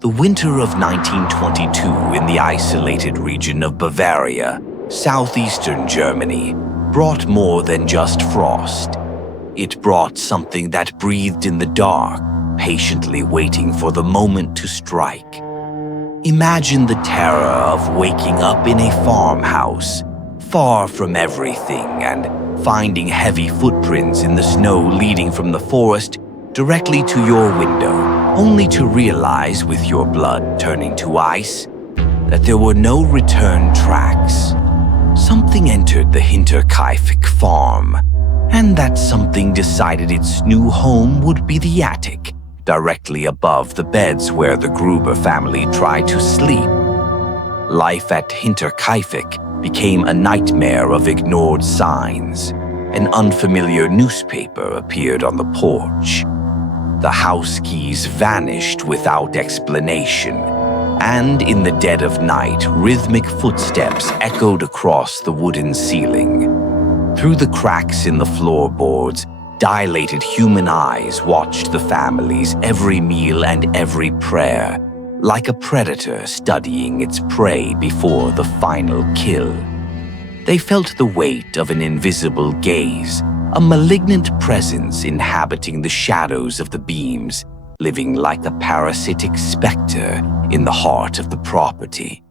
The winter of 1922 in the isolated region of Bavaria, southeastern Germany, brought more than just frost. It brought something that breathed in the dark, patiently waiting for the moment to strike. Imagine the terror of waking up in a farmhouse, far from everything, and finding heavy footprints in the snow leading from the forest directly to your window, only to realize, with your blood turning to ice, that there were no return tracks. Something entered the Hinterkaifeck farm, and that something decided its new home would be the attic, directly above the beds where the Gruber family tried to sleep. Life at Hinterkaifeck became a nightmare of ignored signs. An unfamiliar newspaper appeared on the porch. The house keys vanished without explanation, and in the dead of night, rhythmic footsteps echoed across the wooden ceiling. Through the cracks in the floorboards, dilated human eyes watched the family's every meal and every prayer, like a predator studying its prey before the final kill. They felt the weight of an invisible gaze, a malignant presence inhabiting the shadows of the beams, living like a parasitic specter in the heart of the property.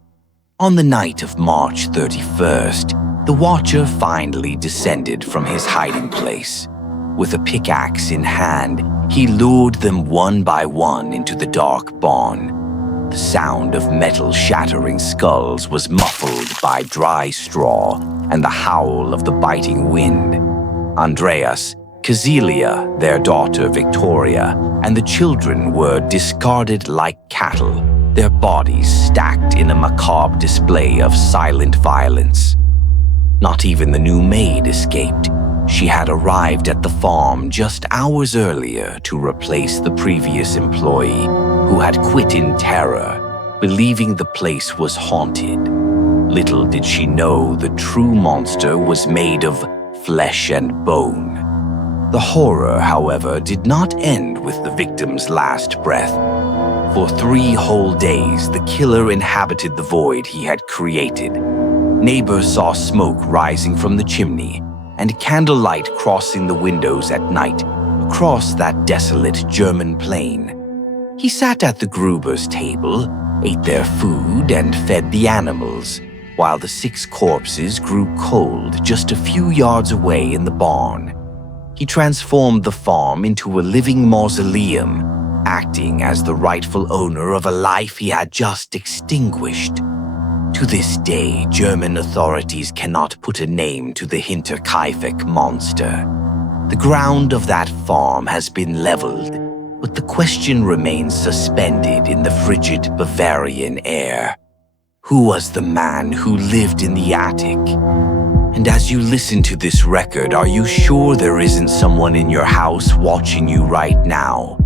On the night of March 31st, the Watcher finally descended from his hiding place. With a pickaxe in hand, he lured them one by one into the dark barn. The sound of metal shattering skulls was muffled by dry straw and the howl of the biting wind. Andreas, Kazelia, their daughter Victoria, and the children were discarded like cattle, their bodies stacked in a macabre display of silent violence. Not even the new maid escaped. She had arrived at the farm just hours earlier to replace the previous employee, who had quit in terror, believing the place was haunted. Little did she know the true monster was made of flesh and bone. The horror, however, did not end with the victim's last breath. For 3 whole days, the killer inhabited the void he had created. Neighbors saw smoke rising from the chimney and candlelight crossing the windows at night across that desolate German plain. He sat at the Gruber's table, ate their food, and fed the animals, while the 6 corpses grew cold just a few yards away in the barn. He transformed the farm into a living mausoleum, acting as the rightful owner of a life he had just extinguished. To this day, German authorities cannot put a name to the Hinterkaifeck monster. The ground of that farm has been leveled, but the question remains suspended in the frigid Bavarian air. Who was the man who lived in the attic? And as you listen to this record, are you sure there isn't someone in your house watching you right now?